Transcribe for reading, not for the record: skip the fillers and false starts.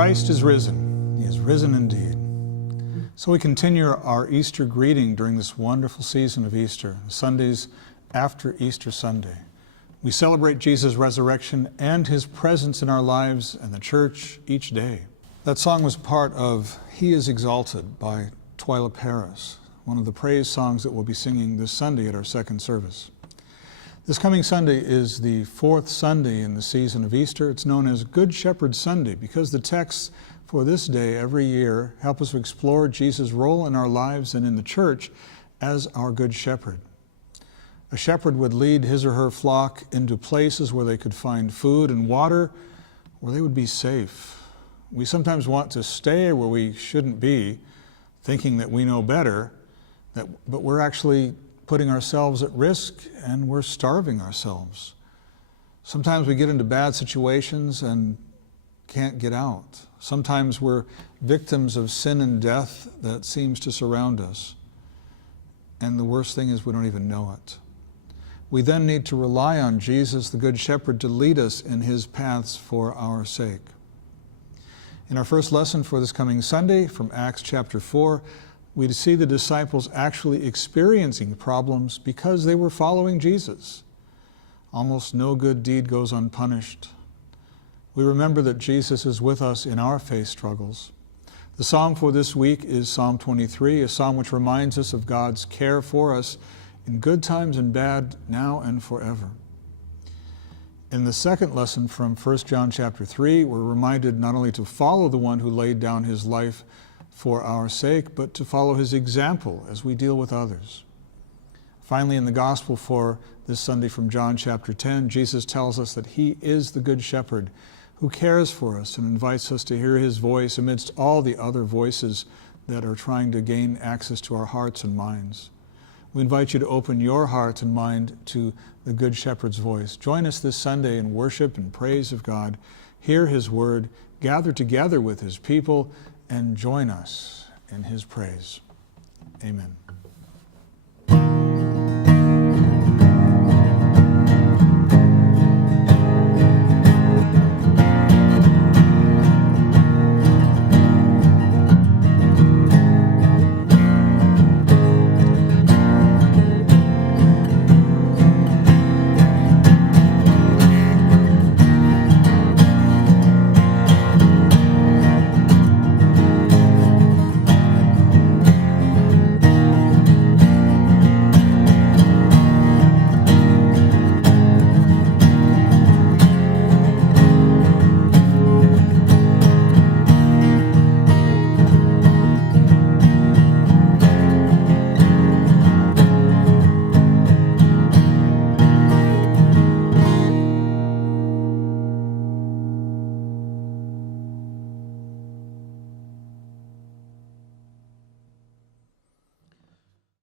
Christ is risen. He is risen indeed. So we continue our Easter greeting during this wonderful season of Easter, the Sundays after Easter Sunday. We celebrate Jesus' resurrection and his presence in our lives and the church each day. That song was part of He is Exalted by Twyla Paris, one of the praise songs that we'll be singing this Sunday at our second service. This coming Sunday is the fourth Sunday in the season of Easter. It's known as Good Shepherd Sunday because the texts for this day every year help us explore Jesus' role in our lives and in the church as our Good Shepherd. A shepherd would lead his or her flock into places where they could find food and water, where they would be safe. We sometimes want to stay where we shouldn't be, thinking that we know better, but we're actually putting ourselves at risk and we're starving ourselves. Sometimes we get into bad situations and can't get out. Sometimes we're victims of sin and death that seems to surround us. And the worst thing is we don't even know it. We then need to rely on Jesus, the Good Shepherd, to lead us in his paths for our sake. In our first lesson for this coming Sunday from Acts chapter 4, we see the disciples actually experiencing problems because they were following Jesus. Almost no good deed goes unpunished. We remember that Jesus is with us in our faith struggles. The psalm for this week is Psalm 23, a psalm which reminds us of God's care for us in good times and bad, now and forever. In the second lesson from 1 John chapter 3, we're reminded not only to follow the one who laid down his life for our sake, but to follow his example as we deal with others. Finally, in the gospel for this Sunday from John chapter 10, Jesus tells us that he is the Good Shepherd who cares for us and invites us to hear his voice amidst all the other voices that are trying to gain access to our hearts and minds. We invite you to open your heart and mind to the Good Shepherd's voice. Join us this Sunday in worship and praise of God. Hear his word, gather together with his people, and join us in his praise. Amen.